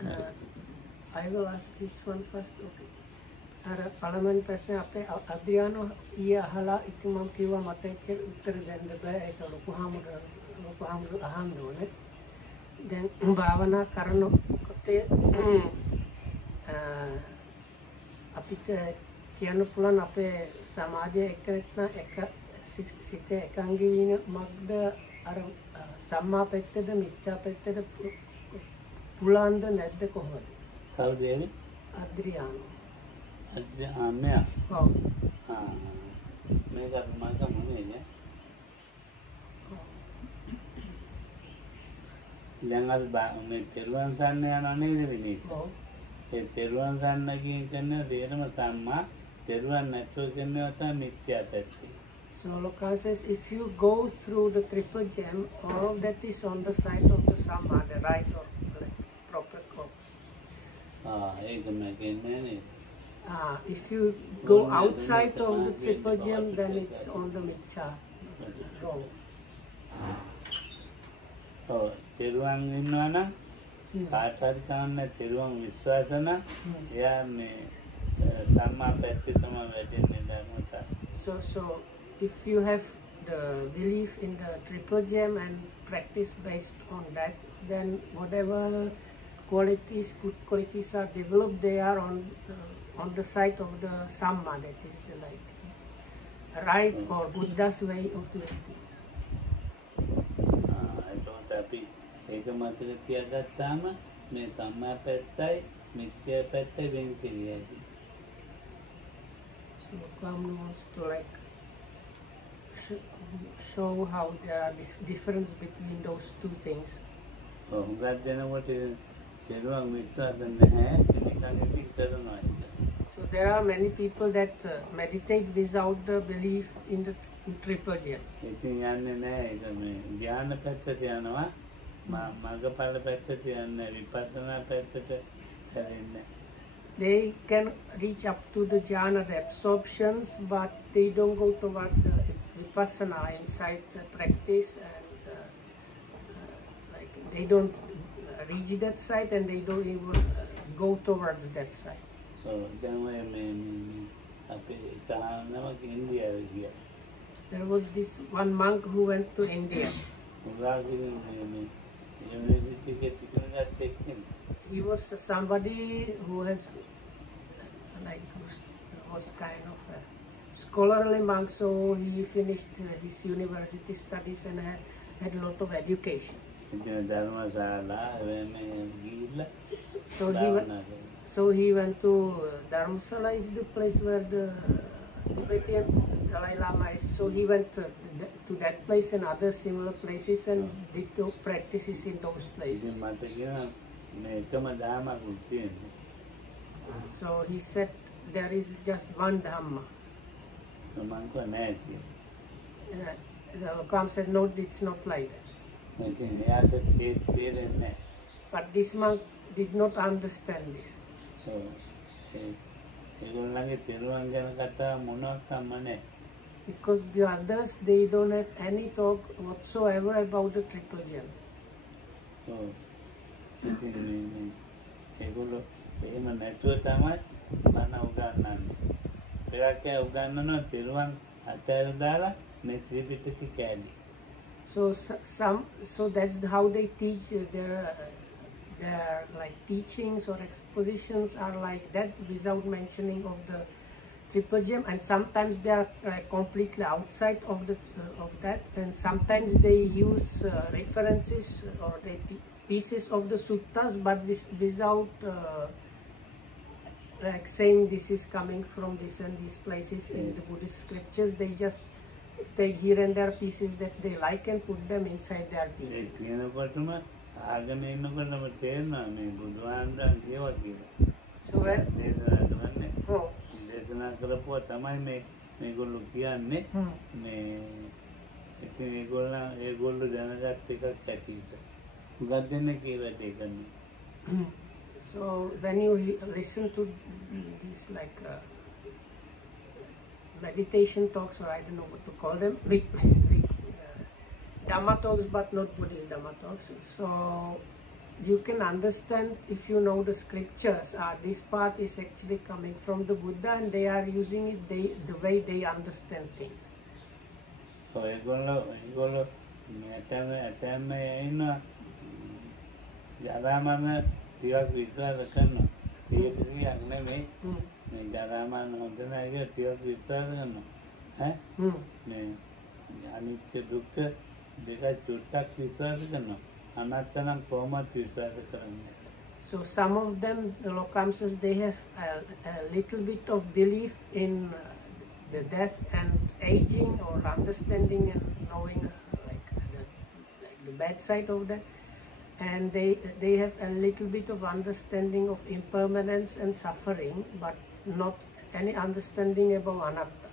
I will ask this one first. Okay. පළවෙනි ප්‍රශ්නේ අපේ අධ්‍යාන ඊයේ අහලා ඉතින් මම කිව්වා මට එච්චර උත්තර දෙන්න බෑ ඒක ලොකු හාමුදුරුවෝ අහන්න ඕනේ. දැන් භාවනා කරනකොට අපිට කියන්න පුළුවන් අපේ සමාජයේ එක සිත එකංගී මග්ද අර සම්මා පැත්තද මිච්ඡා පැත්තද පුලන්ද නැද්ද කොහොමද? කවුද එන්නේ? අද්‍රියානෝ. අද්‍රියානෝ. ඔව්. මේක මම මොනේද? දැන් අද මේ තෙරුවන් සරණ යනවා නේද විනීත? ඔව්. ඒ තෙරුවන් සරණ කියන දේනම සම්මා තෙරුවන් නැතුව කියනවා තමයි මිත්‍යා පැත්තේ. So Loka says, if you go through the triple gem, all of that is on the side of the Samma, the right or proper course. If you go outside of the triple gem, then it's on the Michcha, wrong. Oh, තෙරුවන් ඉන්නවා නම් කාට හරි කවන්න තෙරුවන් විශ්වාස නම් එයා මේ සම්මා පැත්තේ තමයි වැඩෙන්නේ ධර්මතා. So if you have the belief in the triple gem and practice based on that, then whatever qualities, good qualities are developed, they are on the side of the Samma, that is like right or Buddha's way of doing things. අපි ඒක මතක තියාගත්තාම මේ සම්මා පැත්තයි මිත්‍යා පැත්තයි වෙන් කෙරියයි. So Kwame wants to like show how there are difference between those two things. හුඟක් දෙනකොට තෙරුවන් විශ්වාස නැහැ නිකන් ඉතින් කරනවා. So there are many people that meditate without the belief in the triple gem. ඉතින් යන්නේ නැහැ ඒක මේ ධ්‍යාන පැත්තට යනවා මාර්ගඵල පැත්තට යන්නේ විපස්සනා පැත්තට හැරෙන්නේ. They can reach up to the jhana, the absorptions, but they don't go towards the vipassana inside the practice, and like they don't reach that side and they don't even go towards that side. So then India. There was this one monk who went to India. He was somebody who was kind of a scholarly monk, so he finished his university studies and had a lot of education. So he went to Dharamsala, is the place where the Tibetan Dalai Lama is. So he went to that place and other similar places and did the practices in those places. So he said there is just one Dhamma. The Lokam said, no, it's not like that. But this monk did not understand this. Because the others, they don't have any talk whatsoever about the triple gem. So that's how they teach their like teachings or expositions are like that, without mentioning of the triple gem, and sometimes they are completely outside of that, and sometimes they use references or pieces of the suttas, but without like saying this is coming from this and these places in the Buddhist scriptures. They just take here and there pieces that they like and put them inside their teachings. So when දේශනා කරපුවා තමයි මේගොල්ලෝ කියන්නේ මේ ඉතින් ඒගොල්ලෝ දැනගත් එකක් ඇටියට උගත් දෙනෙක් ඒ වැඩේ කරන්නේ. So when you listen to these like meditation talks, or I don't know what to call them, Dhamma talks, but not Buddhist Dhamma talks, so you can understand if you know the scriptures. This part is actually coming from the Buddha, and they are using it the way they understand things. So ඇතැම්ම ඉන්නවා ජරාමරණ ටිකක් විශ්වාස කරනවා. 100% නෙමෙයි. මේ ජරාමරණ හොඳ නැහැ කියලා ටිකක් විශ්වාස කරනවා. මේ අනිත්‍ය දුක්ඛ දෙක චුට්ටක් විශ්වාස කරනවා. අනාත්ම නම් කොහොමද විශ්වාස කරන්නේ? So some of them, the Lokamsas, they have a little bit of belief in the death and aging, or understanding and knowing like the bad side of that, and they have a little bit of understanding of impermanence and suffering, but not any understanding about anatta.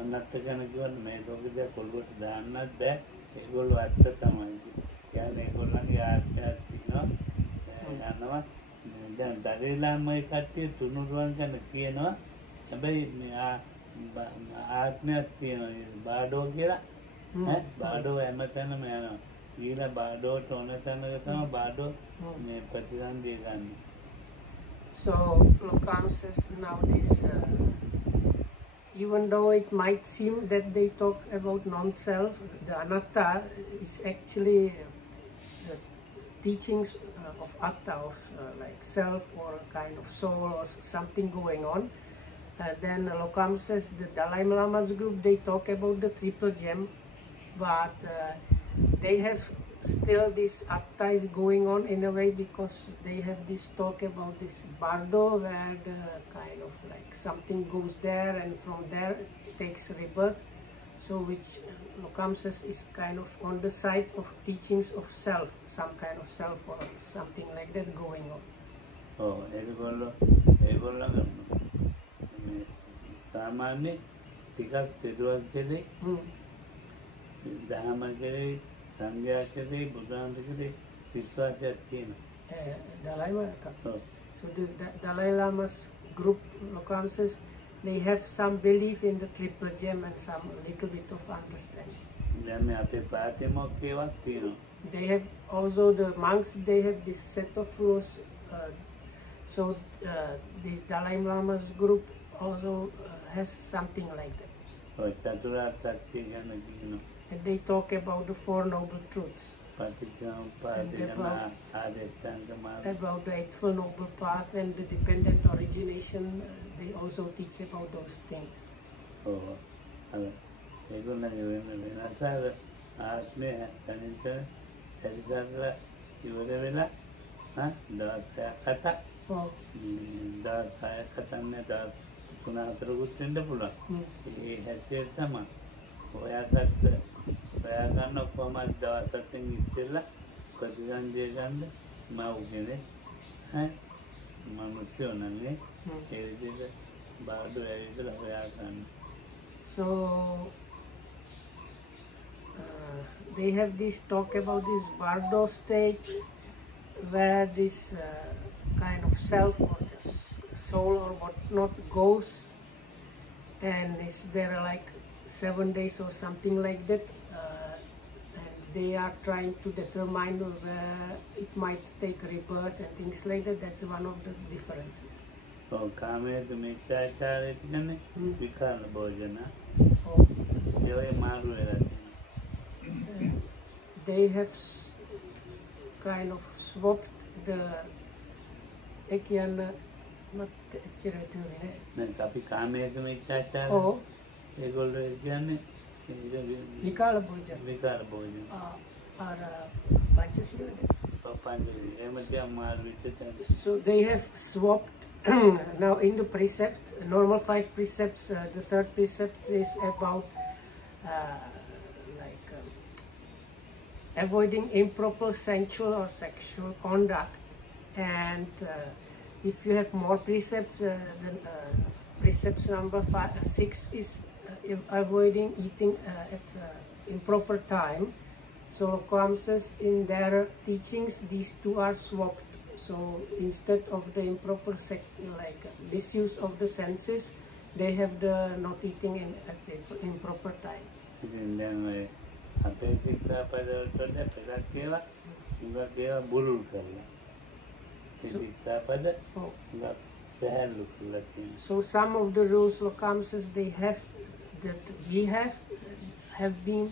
අනාත්ම ගැන කියවන මේ ලෝකෙදී කොල්ලට දාන්නත් බෑ. ඒගොල්ලෝ ඇත්ත තමයි. කියන්නේ ඒගොල්ලන්ගේ ආත්මයක් තියෙනවා. යනවා. දැන් දරිලාමයි කට්ටිය තුනුරුවන් ගැන කියනවා. හැබැයි මේ ආත්මයක් තියෙනවා. බාඩෝ කියලා. බාඩෝ හැමතැනම යනවා. ඊළ බාඩෝට ඕන තැනක තමයි බාඩෝ මේ ප්‍රතිසන්දිය ගන්න. So Lokam says now this, even though it might seem that they talk about non-self, the anatta is actually the teachings of atta, of like self or a kind of soul or something going on. Then Lokam says the Dalai Lama's group, they talk about the triple gem, but they have still this atta is going on in a way, because they have this talk about this bardo, where the kind of like something goes there and from there it takes rebirth. So which Lokam says is kind of on the side of teachings of self, some kind of self or something like that going on. Oh, ඒගොල්ලෝ සාමාන්‍ය ටිකක් දෙදුවක් කෙරේ දහම කෙරේ සංඝයා කෙරේ බුදුන් කෙරේ විශ්වාසයක් තියෙනවා. So the Dalai Lama's group, Lokam says, they have some belief in the triple gem and some little bit of understanding. They have also, the monks, they have this set of rules. So this Dalai Lama's group also has something like that. And they talk about the Four Noble Truths. About the Eightfold Noble Path and the dependent origination, they also teach about those things. ඔයාගන්න කොහමද දවසකින් ඉස්සෙල්ලා ප්‍රතිසන්දිය ගන්න මව්ගෙන මනුස්සයෝ නන්නේ ඒ විදිහට බාඩු ඇවිදලා හොයාගන්න. So they have this talk about this bardo state, where this kind of self or soul or whatnot goes, and is there like 7 days or something like that, and they are trying to determine where it might take rebirth and things like that. That's one of the differences. Oh, කාමයේ මිත්‍යාචාරය කියන්නේ විකාර භෝජන. ඒවයි මාරු වෙලා තියෙනවා. They have kind of swapped the ekiyana අපි කාමයේ මිත්‍යාචාරය ඒගොල්ලෝ කියන්නේ විකාර භෝජන. විකාර භෝජන. පංචශීල. පංචශීල. එහෙම තියා මාරු විදිහට. So they have swapped. Now in the precept, normal 5 precepts, the third precept is about avoiding improper sensual or sexual conduct, and if you have more precepts, then precepts number 6 is avoiding eating at improper time. So Lokam says in their teachings these two are swapped. So instead of the improper misuse of the senses, they have the not eating at the improper time. අපේ සික්ඛාපදවලට පෙරක් ඒවා උඟක් ඒවා බුරුල් කරලා. ඒ සික්ඛාපද උඟක් සහැල්ලු කරලා තියෙනවා. So some of the rules locations they have that we have been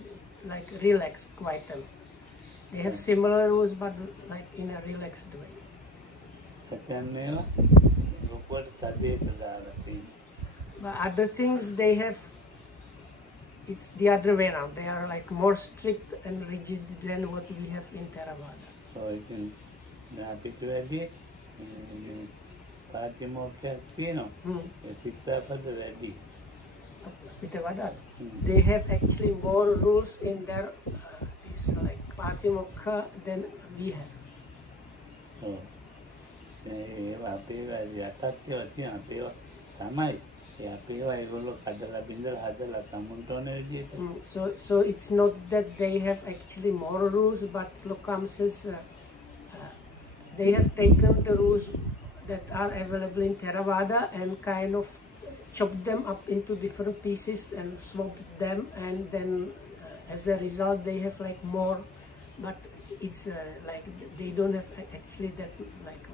like relaxed quite a lot. They have similar rules but like in a relaxed way. ඇතැම් මේවා ලොකුවට තදයට දාලා තියෙනවා. But other things they have, it's the other way around. They are like more strict and rigid than what we have in Theravada. So ඉතින් අපිට වැඩි පාතිමෝක්ෂයක් තියෙනවා. ඒ සික්ඛාපද වැඩි. They have actually more rules in their this like Patimokha than we have. Oh. ඒවා අපේවා යටත් ඒවා තියෙනවා. අපේවා තමයි. ඒ අපේවා ඒගොල්ලෝ කඩලා බින්දලා හදලා සම්මුන්ට ඕන විදිහට. So it's not that they have actually more rules, but Lokam says they have taken the rules that are available in Theravada and kind of chopped them up into different pieces and swapped them, and then as a result they have like more, but it's like they don't have actually that like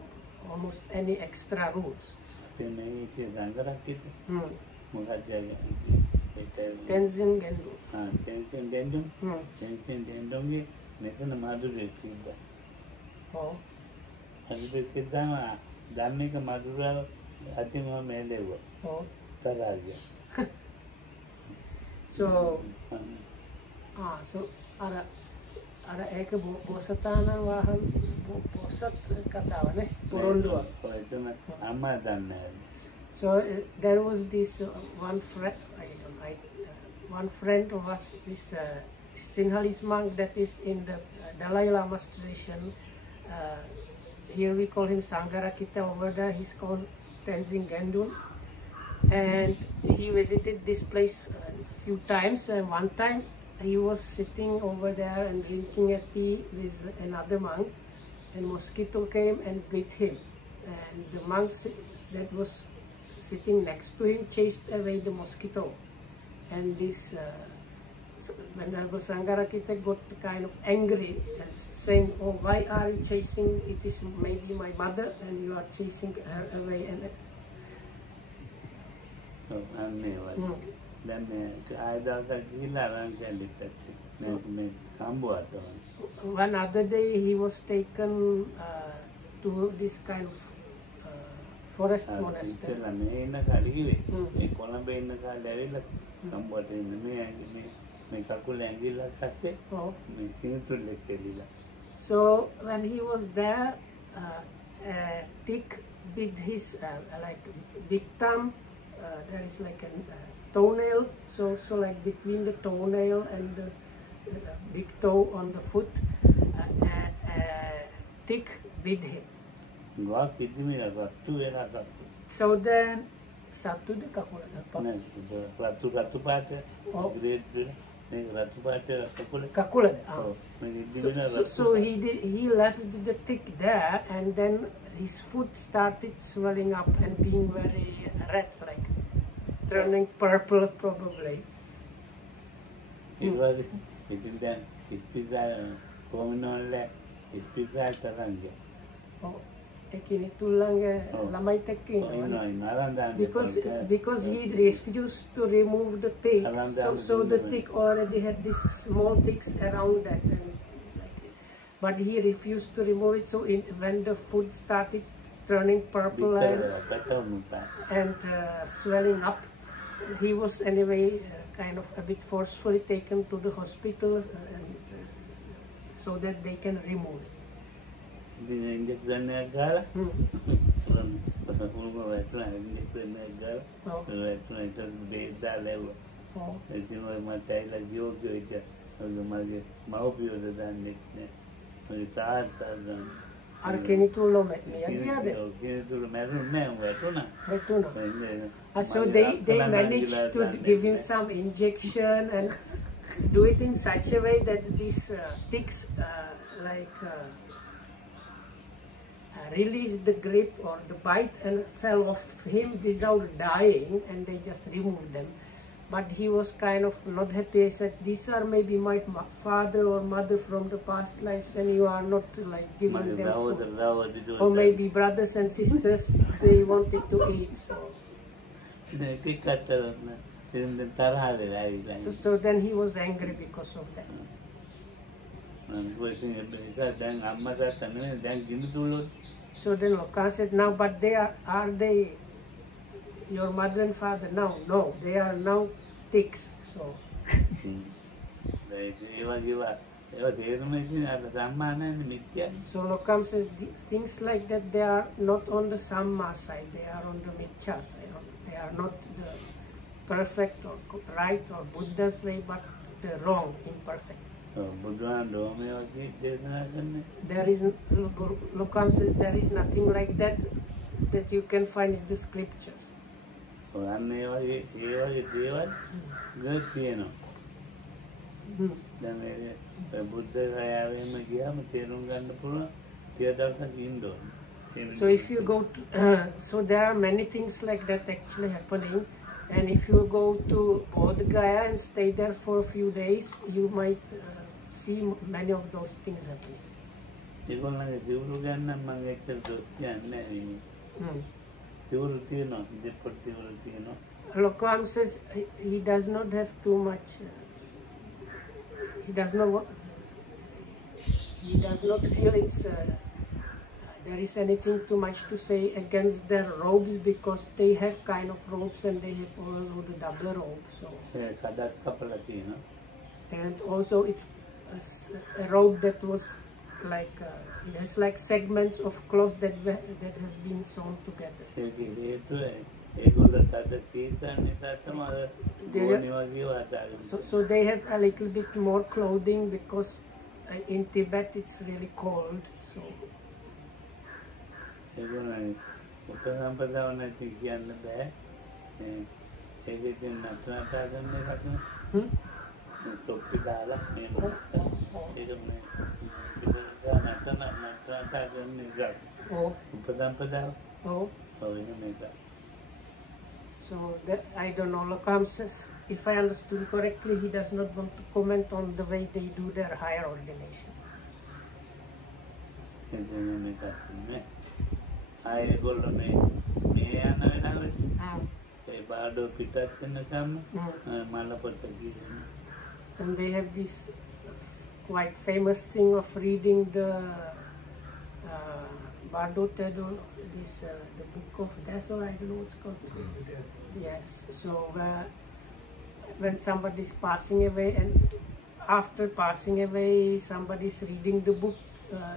almost any extra rules. Tenzin Gendu. Tenzin Gendu මෙතන මధుරෙක් ඉඳලා. ඔව්. මధుරෙක් ඉඳලා ධම්මික මధుරව අතිම මේලෙව්වා. ඔව්. තරාගිය. So අර ඒක බෝසතාණන් වහන්සේ බෝසත් කතාවනේ පොරොන්දුව. ඔය තමයි අම්මා දන්නේ. So there was this one friend of us, this Sinhalese monk that is in the Dalai Lama's tradition. Here we call him Sangharakita, over there he's called Tenzin Gendun. And he visited this place a few times, and one time he was sitting over there and drinking a tea with another monk, and mosquito came and bit him. And the monk that was sitting next to him chased away the mosquito. And this when Sangharakita got kind of angry and saying, "Oh, why are you chasing? It is maybe my mother, and you are chasing her away." And then one other day he was taken to this kind of forest monastery. So when he was there, a tick bit his like big thumb. There is like a toenail, so like between the toenail and the big toe on the foot, tick bit him. So then Satu the kakula. So he left the tick there, and then his foot started swelling up and being very red, like turning purple probably. Because he refused to remove the tick, so the tick already had these small ticks around that, but he refused to remove it. So when the food started turning purple and swelling up, he was anyway kind of a bit forcefully taken to the hospital so that they can remove it. So they managed to give him some injection and do it in such a way that these ticks released the grip or the bite and fell off him without dying, and they just removed them. but he was kind of not happy. He said, these are maybe my father or mother from the past lives, and you are not like giving them food. Or maybe brothers and sisters, they wanted to eat. So then he was angry because of that. So then Loka said, now, but are they your mother and father now? No, they are now ticks. So. So Lokam says things like that, they are not on the Samma side, they are on the Mithya side. They are not the perfect or right or Buddha's way, but the wrong, imperfect. There is, Lokam says, there is nothing like that that you can find in the scriptures. So if you go to, so there are many things like that actually happening, and if you go to Bodh Gaya and stay there for a few days, you might see many of those things happening. Lokam says he does not have too much, he does not feel it's there is anything too much to say against their robes, because they have kind of robes and they have also the double robe. So. And also it's a robe that was like, it has like segments of cloth that has been sewn together. So they have a little bit more clothing, because in Tibet it's really cold. So. Hmm? So that, I don't know, Lokam says, if I understood correctly, he does not want to comment on the way they do their higher ordination. And they have this quite famous thing of reading the Bardo Tedo, the Book of Death, or I don't know what's called. Yes, so when somebody is passing away, and after passing away, somebody is reading the book,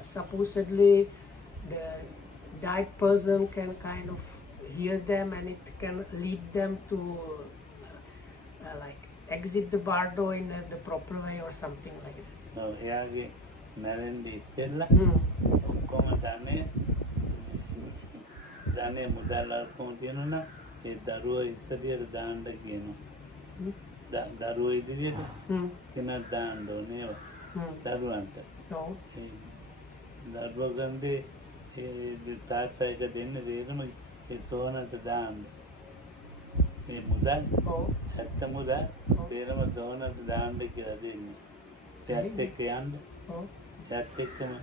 supposedly the died person can kind of hear them, and it can lead them to like exit the bardo in the proper way or something like that. No, yeah, Nalendi Stella, Dane Mudala Continuna, a Daru is the dear Danda Gino. Daru is the dear cannot dando, never. Daruanta. No. Darugandi, the third side at the end of the room is so at the dand. A Mudan, at the Muda, there was zone at the dand, the Kiradin. That take the end. That take them.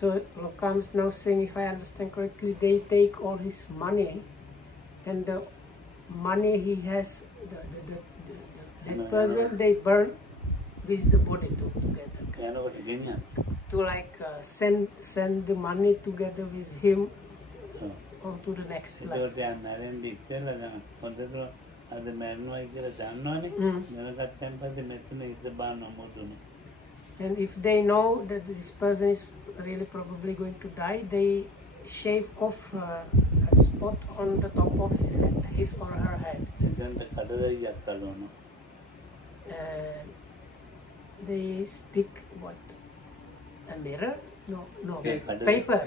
So Lokam is now saying, if I understand correctly, they take all his money, and the money he has, that person they burn with the body together. To like send the money together with him on to the next life. And if they know that this person is really probably going to die, they shave off a spot on the top of his or her head. They stick what? A mirror? No. Paper.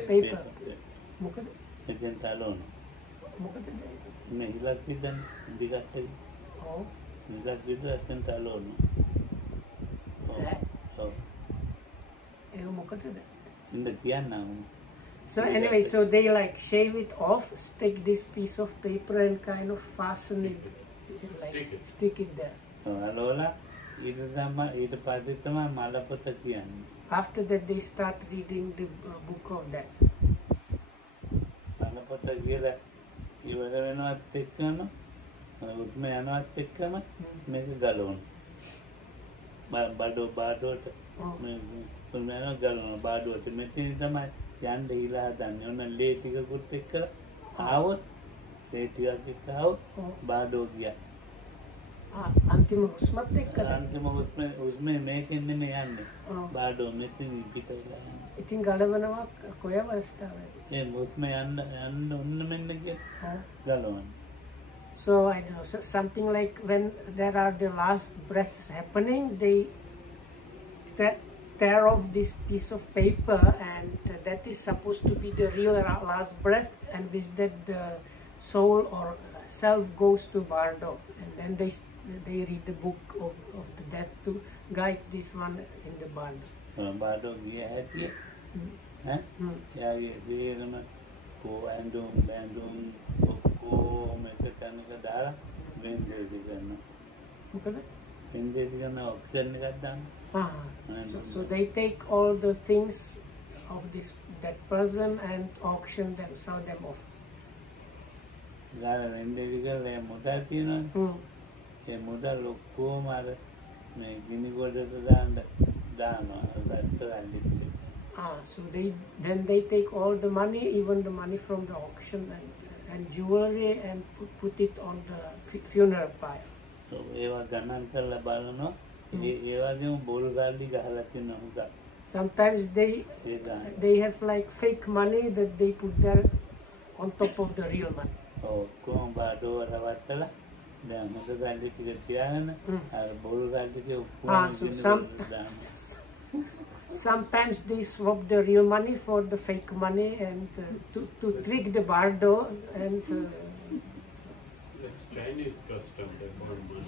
So anyway, so they like shave it off, stick this piece of paper and kind of fasten it, like stick it there. After that they start reading the book of death. යන්න ඊලා හදන්නේ ඔන්න ලේ ටිකකුත් එක්කලා ආවොත් ලේ ටිකක් එක්ක ආවොත් බාඩෝ ගියා අන්තිම හුස්මත් එක්කද අන්තිම හුස්මේ මේකෙන් නෙමෙයි යන්නේ බාඩෝ මෙතන පිටලා ඉතින් ගලවනවා කොය අවස්ථාවේදී ඒ හුස්ම යන්න ඔන්න මෙන්න කියලා ගලවන්න. So I know so something like when there are the last breaths happening, they tear off this piece of paper, and that is supposed to be the real last breath, and with that the soul or self goes to Bardo, and then they read the book of the death to guide this one in the Bardo. Bardo gaya hai ye hai ya ye na ko andum ko meka tanaka dara vende diganna Okay. So they take all the things of that person and auction them, sell them off. So they take all the money, even the money from the auction and jewelry, and put it on the funeral pile. Sometimes they have like fake money that they put there on top of the real money. So sometimes they swap the real money for the fake money and to trick the bardo and it's Chinese custom, they burn money.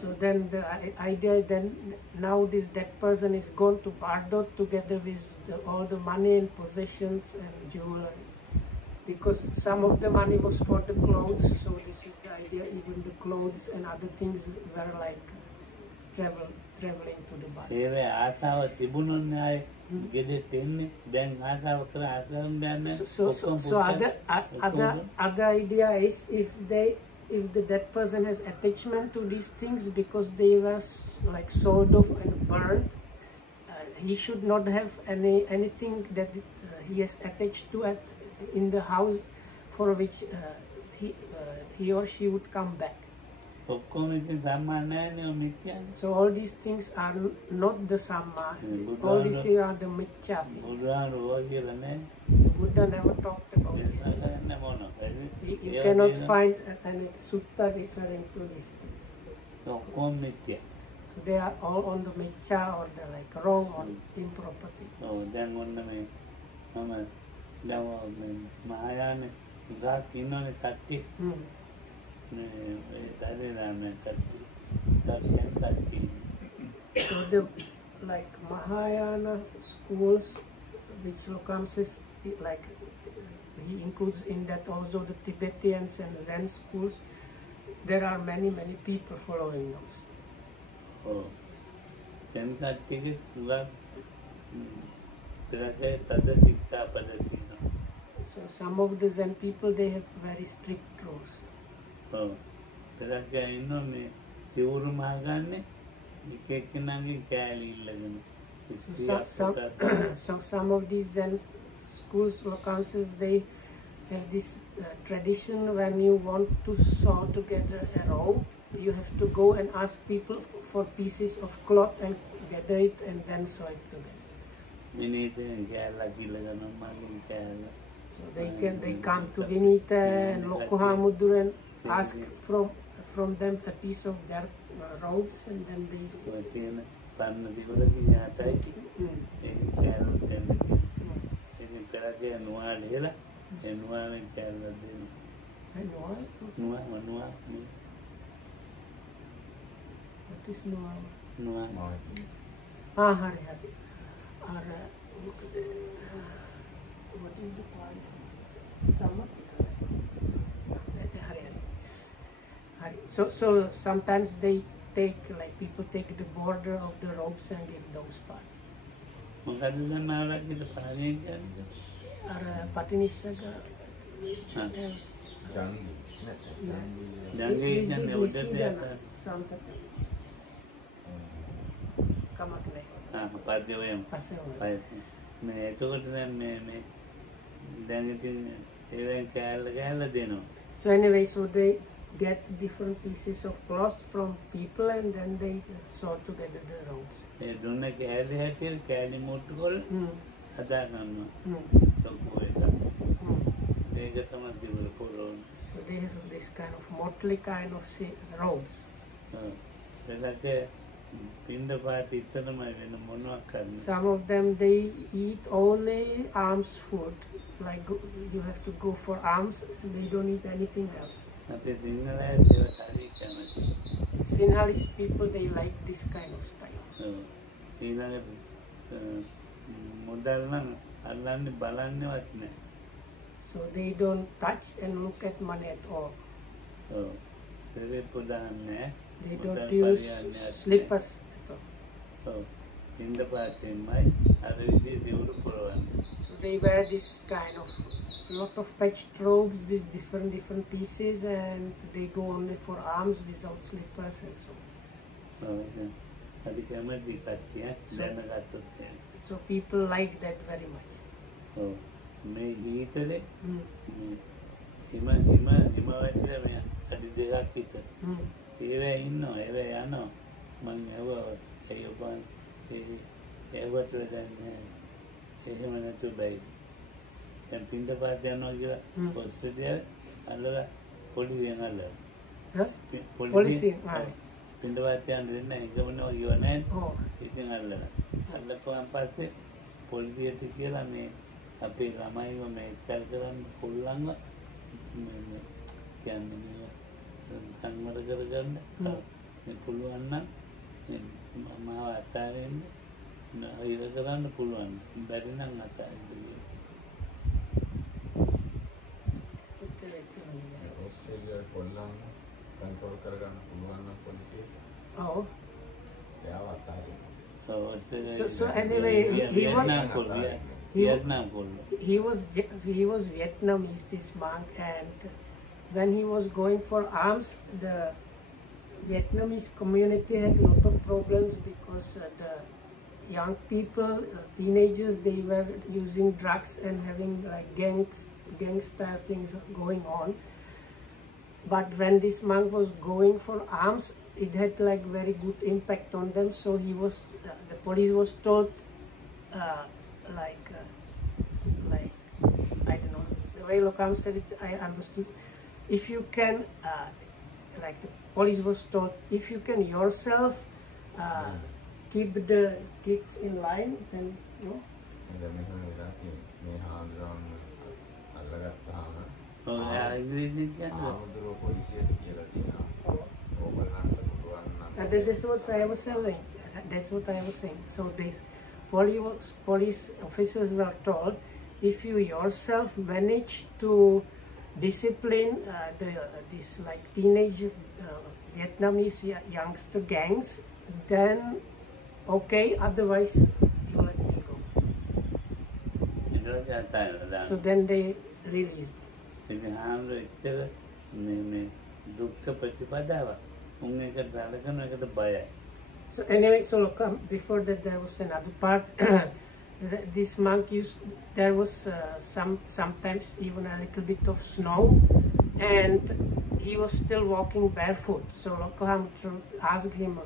So then the idea now that person is gone to Bardo together with all the money and possessions and jewelry, because some of the money was for the clothes, so this is the idea, even the clothes and other things were like traveling to the Bardo. So other idea is if the dead person has attachment to these things because they were like sold off and burned, he should not have anything that he is attached to in the house for which he or she would come back. So all these things are not the Samma, all these are the Mithya things. Buddha never talked about these things. You cannot find any sutta referring to these things. So they are all on the Mithya or the like wrong or improperty. So the like Mahayana schools, which Lokamsis like he includes in that also the Tibetans and Zen schools. There are many people following those. So some of the Zen people, they have very strict rules. So some of these Zen schools or councils, they have this tradition, when you want to sew together a rope, you have to go and ask people for pieces of cloth and gather it and then sew it together. So they come to Vinita and Lokohamudru and ask from them a piece of their robes, and then they Noah? Nuah, Nuah, What is Noah? Nuah. Hari. Or what is the part? Summer? Hari. So sometimes they take, like people take the border of the ropes and give those parts. මොකද දැන් මාළගේ පාරේ කියන්නේ Or Patinissaga. Jangi කියන්නේ උඩට Samtata. Kamakne. පාදේ වයම් Pasewa. මේ එතකොට දැන් මේ දැන් ඉතින් ඒවෙන් කෑල්ල දෙනවා. So anyway, so they get different pieces of cloth from people and then they sew together the ropes. ඒ දුන්න කෑල්ල හැටියට කෑලි මුට්ටු කොල්ල හදා ගන්නවා. ලොකු එක. ඒක තමයි තිබුණ පොරොන්. So they have this kind of motley kind of ropes. ඒලක පින්ඩ පාත ඉතරම වෙන මොනවක් කරන්නේ. Some of them they eat only alms food. Like you have to go for alms, they don't eat anything else. අපේ සිංහල ඇත්තේ හරි කැමති. Sinhalese people, they like this kind of style. ඊළඟට මුදල් නම් අල්ලන්නේ බලන්නේවත් නැහැ. So they don't touch and look at money at all. සෙරෙප්පු දාන්නේ They don't use slippers at all. පින්ඩ පාතෙන්මයි අර විදිහේ දියුණු කරවන්නේ. So they wear this kind of lot of patched robes with different pieces, and they go only for arms without slippers and so. අධි කැමති කට්ටිය දැනගත්තොත් So people like that very much. මේ ඊතරේ හිම වැටිලා මේ අඩි දෙකක් විතර. ඒවා ඉන්නවා ඒවා යනවා මං ඇහුවා ඒ ඔබන් ඒවට වැඩන්නේ එහෙම නැතු බයි. දැන් පින්ඩ පාත යනවා කියලා හොස්පිටල් අල්ලලා පොලිසියෙන් අල්ලලා. Policy. පින්ඩ පාත යන්න දෙන්න එකමනේ වගේ නැහැ. ඉතින් අල්ලලා. අල්ලපුවාන් පස්සේ පොලිසියට කියලා මේ අපේ ළමයිව මේ එක්කල් කරන්න කොල්ලන්ව මේ කියන්නේ මේවා සංවර කරගන්න පුළුවන් නම් මාව අතාරින්න ඉර කරන්න පුළුවන්. බැරි නම් අතාරින්න. Australia කොල්ලන් control කරගන්න පුළුවන් නම් පොලිසිය. Oh. එයාව අතාරින්න. So anyway, he was Vietnamese, this monk, and when he was going for alms, the Vietnamese community had a lot of problems because the young people, teenagers, they were using drugs and having like gangster things going on. But when this monk was going for alms, it had like very good impact on them. So he was, the police was told, like I don't know, the way Lokam said it, I understood. If you can, like the police was told, if you can yourself keep the kids in line, then you know. That's what I was saying. That's what I was saying. So these police officers were told, if you yourself manage to discipline this like teenage Vietnamese youngster gangs, then okay. Otherwise, you let me go. So then they released. So anyway, so look, before that there was another part. This monk used, there was sometimes even a little bit of snow, and he was still walking barefoot. So Lokam asked him,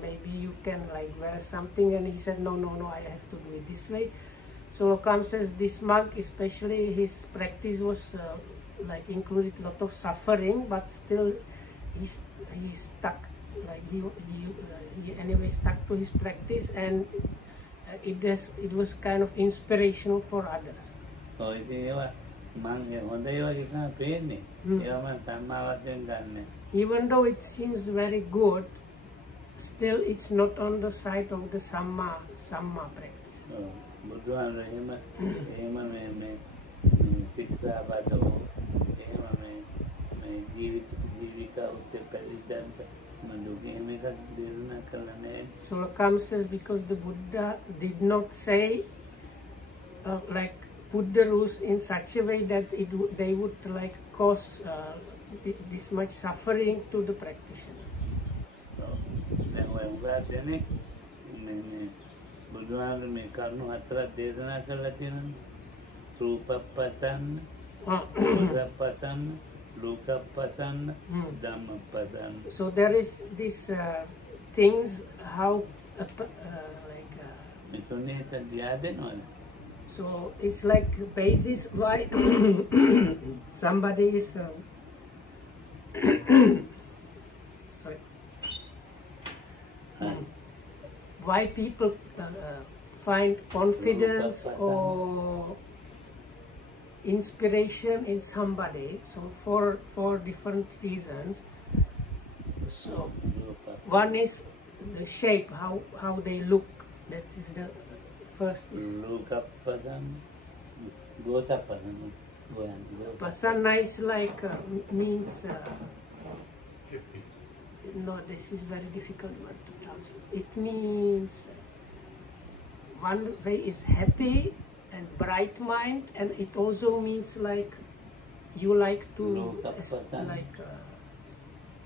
maybe you can like wear something, and he said, no, I have to do it this way. So Lokam says this monk, especially his practice was like included a lot of suffering, but still he stuck, like he anyway stuck to his practice, and it was kind of inspirational for others. Oh, Even though it seems very good, still it's not on the side of the Samma practice. So Lakam says, because the Buddha did not say like put the rules in such a way that they would like cause this much suffering to the practitioners. So there is this things how so it's like basis why somebody is sorry, why people find confidence or inspiration in somebody. So for different reasons. So one is the shape, how they look. That is the first. Pasanna is like means. No, this is very difficult word to translate. It means one way is happy and bright mind, and it also means like you like to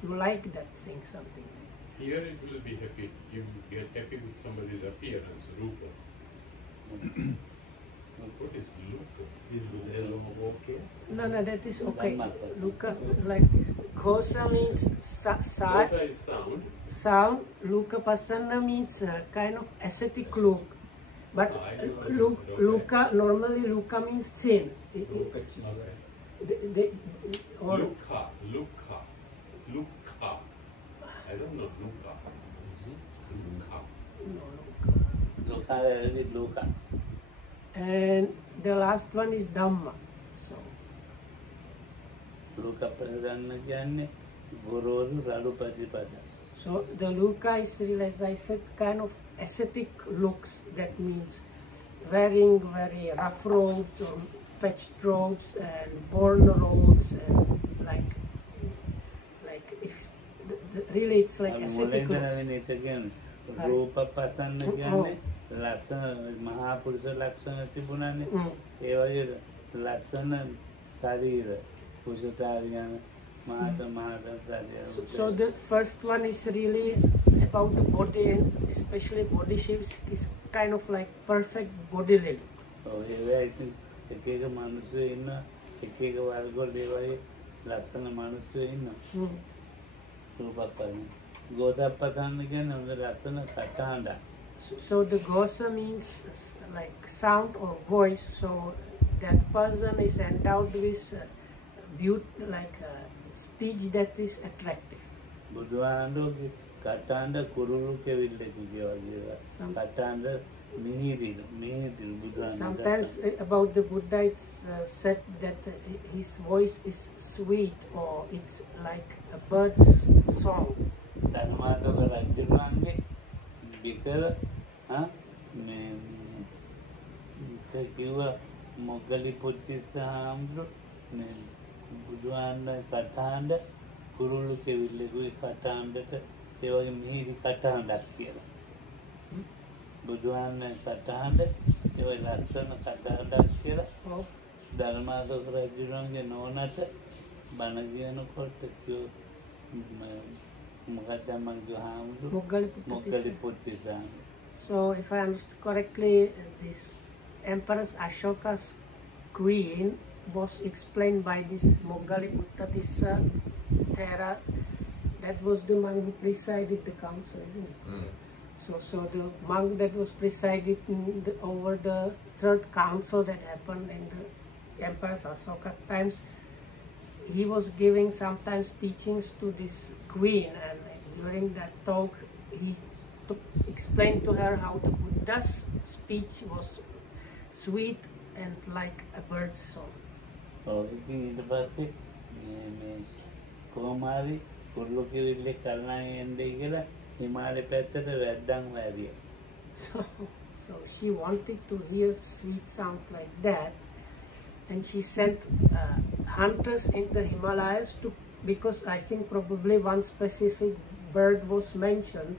you like that thing, something. Here it will be happy. You get happy with somebody's appearance, rupa. What is luka? Is the okay? No, that is okay. Luka like this. Ghosa means sound. Is sound. Sound. Luka pasanna means kind of ascetic look. But luka, normally luka means thin. Luka. I don't know luka. Luka. And the last one is Dhamma. So the Luka is really, as I said, kind of ascetic looks. That means wearing very rough robes or fetched robes and worn robes, and like if really it's like ascetic looks. So the first one is really about the body, and especially body shapes is kind of like perfect body look. So the Gosa means like sound or voice. So that person is endowed with beauty, like speech that is attractive. Sometimes about the Buddha it's said that his voice is sweet, or it's like a bird's song. So if I understood correctly, this Empress Ashoka's queen was explained by this Moggaliputta Thera. That was the monk who presided the council, isn't it? So the monk that was presided over the third council that happened in the Empress Ashoka times, he was giving sometimes teachings to this queen, and during that talk he explained to her how the Buddha's speech was sweet and like a bird's song. ඔව් ඉතින් ඊට පස්සේ මේ කොහොම හරි කුරුළු කිවිල්ලේ කල්නායි එන්නේ කියලා හිමාලය පැත්තට වැද්දන් වැදියා. So she wanted to hear sweet sound like that, and she sent hunters in the Himalayas to, because I think probably one specific bird was mentioned.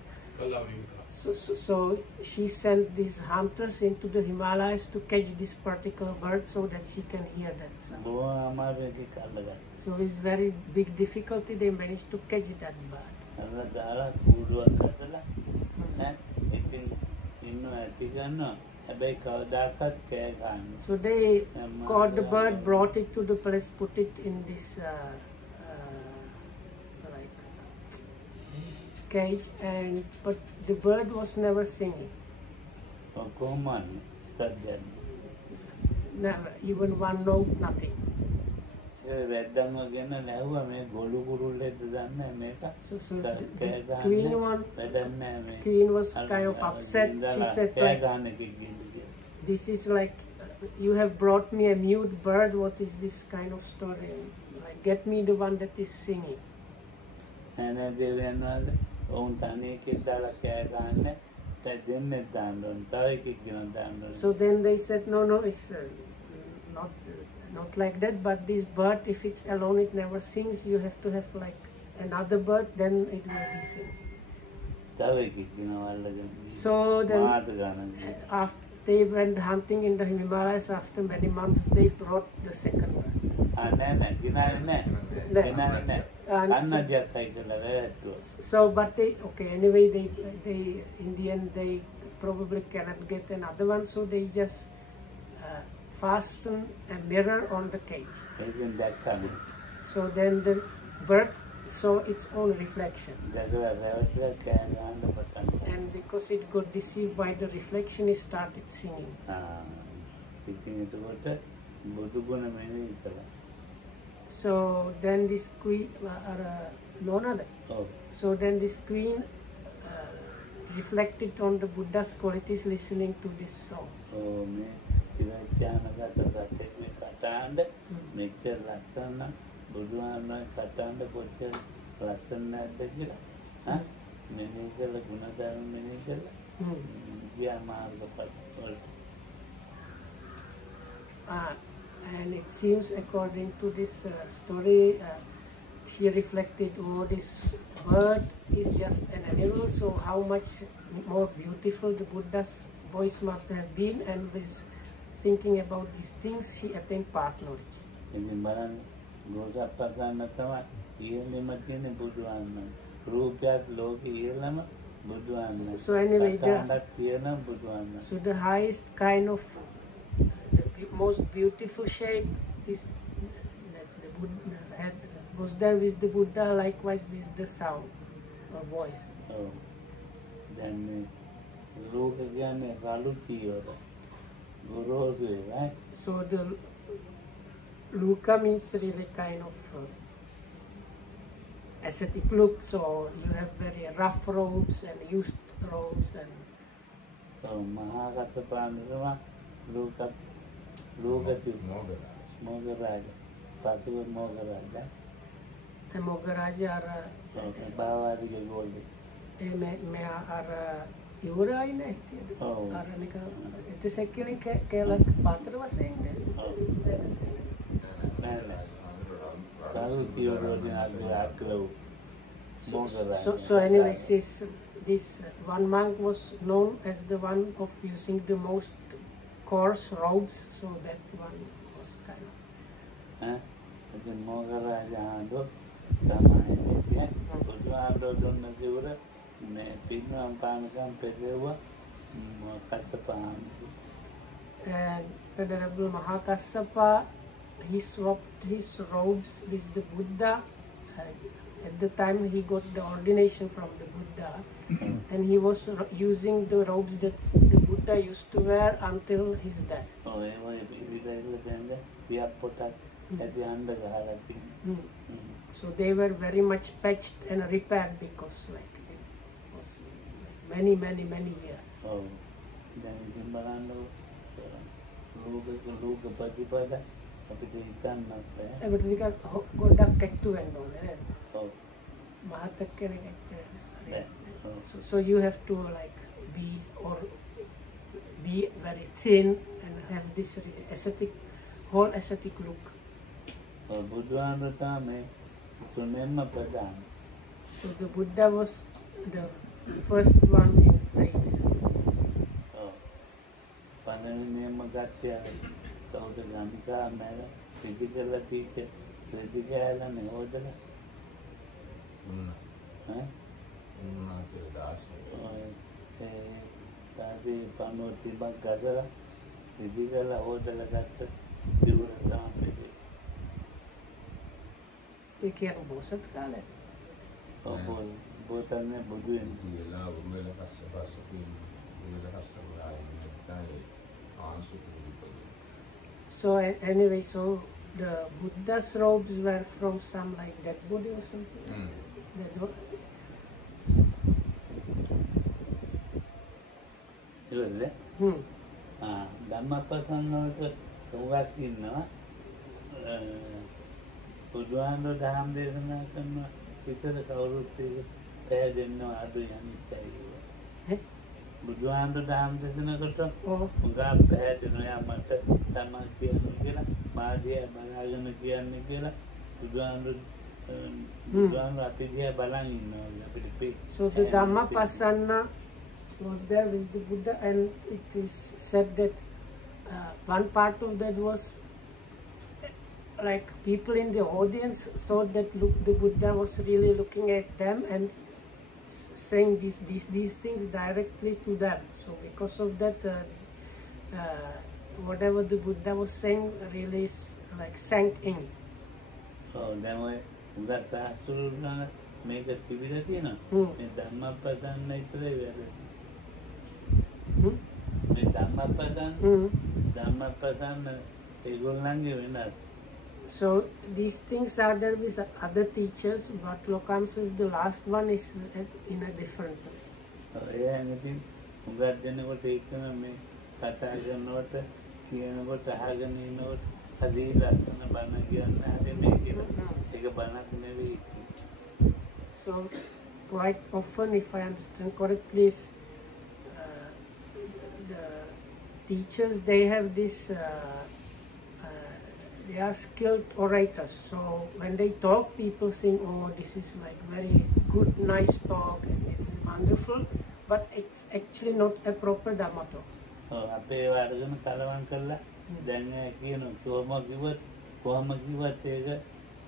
So she sent these hunters into the Himalayas to catch this particular bird so that she can hear that sound. So it's very big difficulty. They managed to catch that bird. So they caught the bird, brought it to the place, put it in this like cage, but the bird was never singing. Never, even one note, nothing. So the queen was kind of upset. She said, this is like, you have brought me a mute bird, what is this kind of story? Like, get me the one that is singing. So then they said, no, it's not like that, but this bird, if it's alone, it never sings. You have to have like another bird, then it will be singing. So then after they went hunting in the Himalayas, after many months they brought the second bird. So but anyway, they in the end they probably cannot get another one, so they just fasten a mirror on the cage. So then the bird saw its own reflection, and because it got deceived by the reflection, it started singing. So then this queen, so then this queen reflected on the Buddha's qualities listening to this song. And it seems, according to this story, she reflected, oh, this bird is just an animal, so how much more beautiful the Buddha's voice must have been, and with thinking about these things, she attained path knowledge. So anyway, so the highest kind of, the most beautiful shape is, that's the Buddha head, was there with the Buddha, likewise with the sound or voice. Then so the Luka means really kind of ascetic look, so you have very rough robes and used robes, and so Mogaraja are Iwaraine, Aranika, it is actually Kelak Patra was saying so anyway, this one monk was known as the one of using the most coarse robes, so that one was kind of. And Venerable Mahakassapa, he swapped his robes with the Buddha. At the time he got the ordination from the Buddha, and he was using the robes that the Buddha used to wear until his death. So they were very much patched and repaired, because like it was many years. අපිට හිතන්නත් බෑ. ඒකට ටිකක් ගොඩක් ඇක්ටු වෙන්න ඕනේ නේද? ඔව්. මහතක් කෙනෙක් ඇක්ටු බෑ. ඔව්. So you have to like be very thin and have this really aesthetic, whole aesthetic look. ඔව් බුදුහාමුදුරුවෝ තමයි තුනෙන්ම ප්‍රධාන. So the Buddha was the first one in three. ඔව්. පළවෙනිම ගත්තේ කවුද ගාමිකා මෑල පිටි කරලා තීච්ච රෙදි කෑල්ලනේ හොදලා. ඈ? අපේ දාසය. ඔය තාදී පනෝ තිබක් ගදලා රෙදි කරලා හොදලා ගත්ත දිවුර තමයි. ඒ කියන්නේ බෝසත් කාලේ. ඔව් බෝතන්නේ බුදු වෙන කියලා උරුවෙල පස්ස උරුවෙල පස්ස So anyway, so the Buddha's robes were from some like dead body or something. ඉවරද? ධම්මපසන්න වලට උගක් ඉන්නවා. බුදුහාමුදුරුවෝ දහම් දේශනා කරනවා විතර කවුරුත් ඒක පැහැදෙන්නවා අඩු යන්නේ. බුදුහාමුදුරුවෝ දහම් දේශනා කරලා උගා පැහැදෙනවා යා මට තමයි කියන්නේ කියලා මාදියා බලාගෙන කියන්නේ කියලා බුදුහාමුදුරුවෝ අපි දිහා බලන් ඉන්නවා අපිට. So the Dhammapassana was there with the Buddha, and it is said that one part of that was like people in the audience thought that the Buddha was really looking at them and saying these things directly to them. So because of that, whatever the Buddha was saying really like sank in. Oh, then we got that to make a activity, you know. In Dhammapassana, Dhammapassana, so these things are there with other teachers, but Lokam says the last one is in a different way. Yeah, anything. Got me Kataga note, Kianagot, Hagani note, Hadila, and a Banagan, they make it take a banak maybe. So quite often, if I understand correctly, the teachers, they have this they are skilled orators, so when they talk, people think, oh, this is like very good, nice talk, and this is wonderful, but it's actually not a proper Dhamma talk. Oh, අපේ වර්ගන කලවම් කරලා දැන් කියන කොහොම කිව්වත් ඒක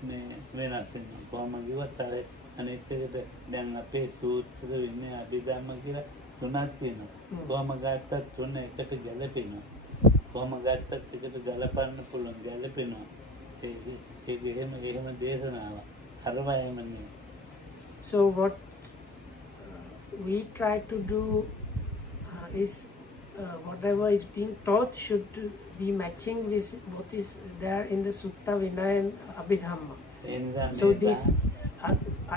මේ වෙනස් වෙනවා. කොහොම කිව්වත් අර අනිත් එකට දැන් අපේ සූත්‍ර වෙන්නේ අභිධර්ම කියලා තුනක් තියෙනවා. කොහොම ගත්තත් තුන එකට ගැලපෙනවා. කොහොම ගත්තත් එකට ගලපන්න පුළුවන් ගැලපෙනවා. ඒක එහෙම දේශනාවක්. අරවා එහෙම නෙවෙයි. So what we try to do is whatever is being taught should be matching with what is there in the Sutta, Vinaya and Abhidhamma. So these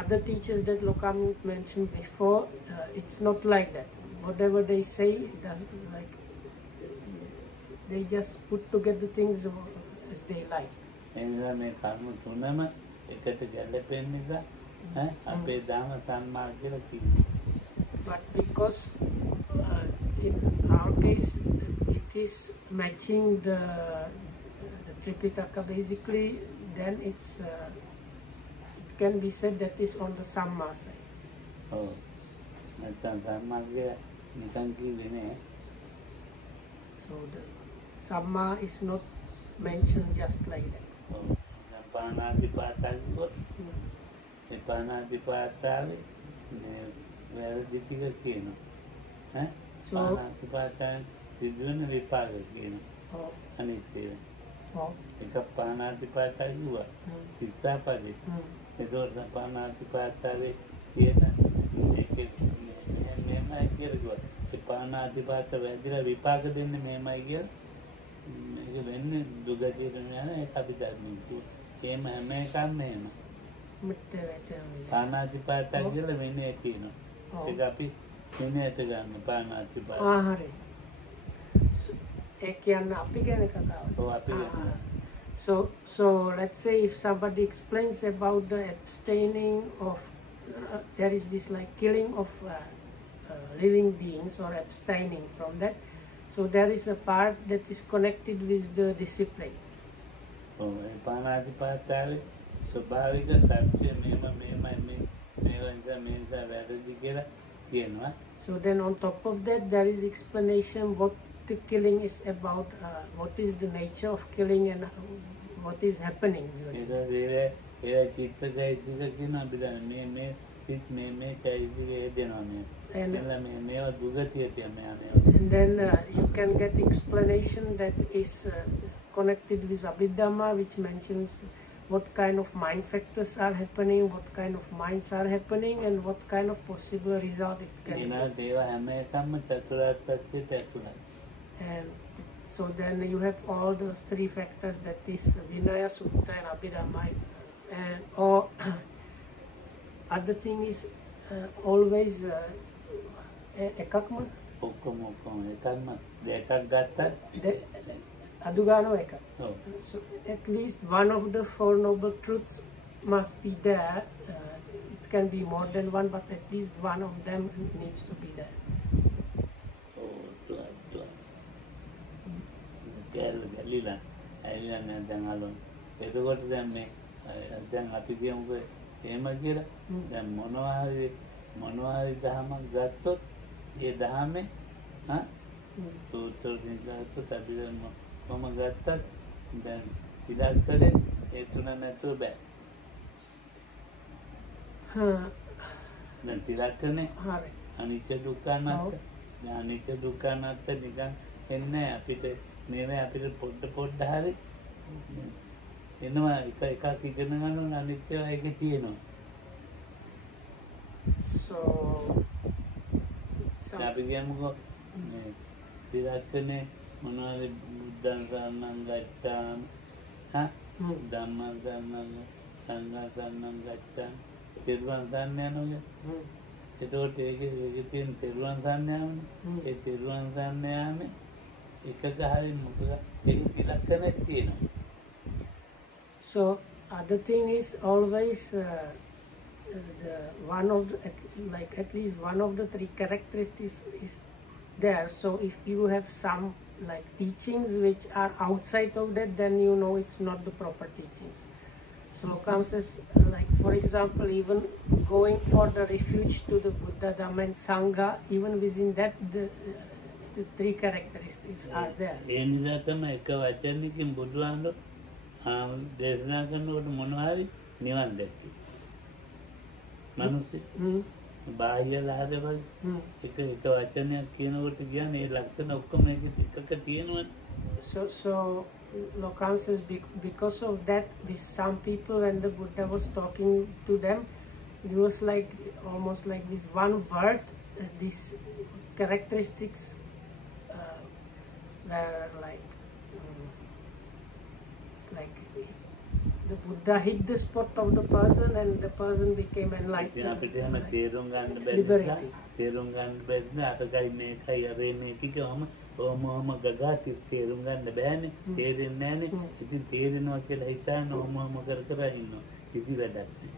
other teachers that Lokam mentioned before, it's not like that. Whatever they say, like they just put together things as they like. But because in our case it is matching the Tripitaka basically, then it can be said that is on the Samma side. Oh, so the Samma is not mentioned just like that. So එක පානාතිපාතා කිව්වා ශික්ෂාපදේ ඒකෝට පානාතිපාතාවේ තියෙන ඒකේ මෙහෙමයි කියලා කිව්වා ඒ පානාතිපාත වැදිලා විපාක දෙන්නේ මෙහෙමයි කියලා මේක වෙන්නේ දුගතියට යන ඒක අපි ධර්මයෙන් කිව්වා එහෙම හැම එකක්ම එහෙම පානාතිපාතා කියලා වෙන්නේ තියෙනවා ඒක අපි මෙන්නට ගන්න පානාතිපාත හරි ඒ කියන්නේ අපි ගැන කතාව. ඔව් අපි ගැන. So let's say if somebody explains about the abstaining of, there is this like killing of living beings or abstaining from that. So there is a part that is connected with the discipline. පානාතිපාතාවේ ස්වභාවික තත්ත්වය මේවා වැරදි කියලා කියනවා. So then on top of that there is explanation what the killing is about, what is the nature of killing and what is happening. ඒ චිත්තචෛතසික කියන අපිට මේ චෛතසිකය දෙනවා මේවා දුගතියට and then you can get explanation that is connected with Abhidhamma, which mentions what kind of mind factors are happening, what kind of minds are happening, and what kind of possible result it can and so then you have all those three factors, that is Vinaya, Sutta and Abhidhamma. And or other thing is always ekakma ඔක්කොම එකක් ගත්තා adugano ekak. So at least one of the Four Noble Truths must be there. It can be more than one, but at least one of them needs to be there. ගැලිලා ඇවිල්ලා දැන් අලුන් එතකොට දැන් මේ දැන් අපි කියමුකෝ එහෙම කියලා දැන් මොනවා හරි දහමක් ගත්තොත් ඒ දහමේ සූත්‍රයෙන් ගත්තොත් අපි දැන් කොහොම ගත්තත් දැන් ඉලක්කනේ ඒ තුන නැතුව බෑ. දැන් ඉලක්කනේ හරි අනිත්‍ය දුක්ඛ අනාත්ම. දැන් අනිත්‍ය දුක්ඛ අනාත්ම නිකන් එන්නේ අපිට මේවා අපිට පොඩ්ඩ හරි එනවා එකක් ඉගෙන ගන්න අනිත්‍යය ඒකේ තියෙනවා. So අපි කියමුකෝ මේ තිරක්කනේ මොනවාද බුද්ධං සරණං ගච්ඡාමි ධම්මං සරණං සංඝං සරණං ගච්ඡාමි තිරුවන් සරණ යනවා. ඒතකොට ඒකේ තියෙන තිරුවන් සරණ යාමනේ. ඒ තිරුවන් සරණ යාමේ එකක හරි මොකද ඒකේ තිලක්කනක් තියෙනවා. So other thing is always the one of the, at least one of the three characteristics is there. So if you have some like teachings which are outside of that, then you know it's not the proper teachings. So comes as like for example even going for the refuge to the Buddha, Dhamma and Sangha, even within that the three characteristics are there. ඒ නිසා තමයි එක වචනකින් බුදුහාමුදුරුවෝ දේශනා කරනකොට මොනවා හරි නිවන් දැක්කේ. මිනිස්සු බාහිර ලහද වගේ එක වචනයක් කියනකොට කියන්නේ ඒ ලක්ෂණ ඔක්කොම එකක තියෙනවනේ. So Lokan says because of that, with some people when the Buddha was talking to them, it was like almost like this one word, these characteristics were like it's like the Buddha hit the spot of the person and the person became enlightened. අපිට එහෙම තේරුම් ගන්න බැරිද අපකයි මේකයි අරේ මේක කිව්වම ඔහොම ගගා තේරුම් ගන්න බෑනේ. තේරෙන්නේ නැහනේ. ඉතින් තේරෙනවා කියලා හිතන ඔහොම කර ඉන්නවා. කිසි වැඩක් නෑ.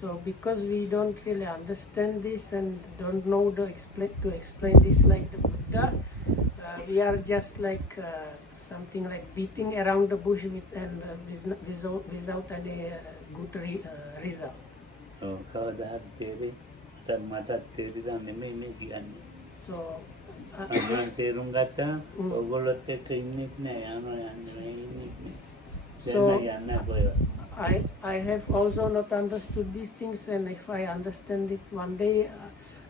So because we don't really understand this and don't know to explain this like the Buddha, we are just like something like beating around the bush without any good result. කවදාවත් තේරෙන්නේ මටත් තේරිලා නෙමෙයි මේ කියන්නේ. So මම තේරුම් ගත්තා ඔයගොල්ලොත් එක්ක ඉන්නෙත් නෑ යන්නේ නෑ. I have also not understood these things, and if I understand it one day,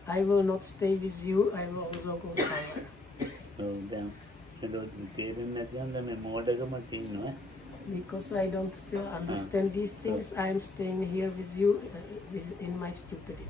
I will not stay with you, I will also go somewhere. Because I don't still understand these things, I am staying here with you in my stupidity.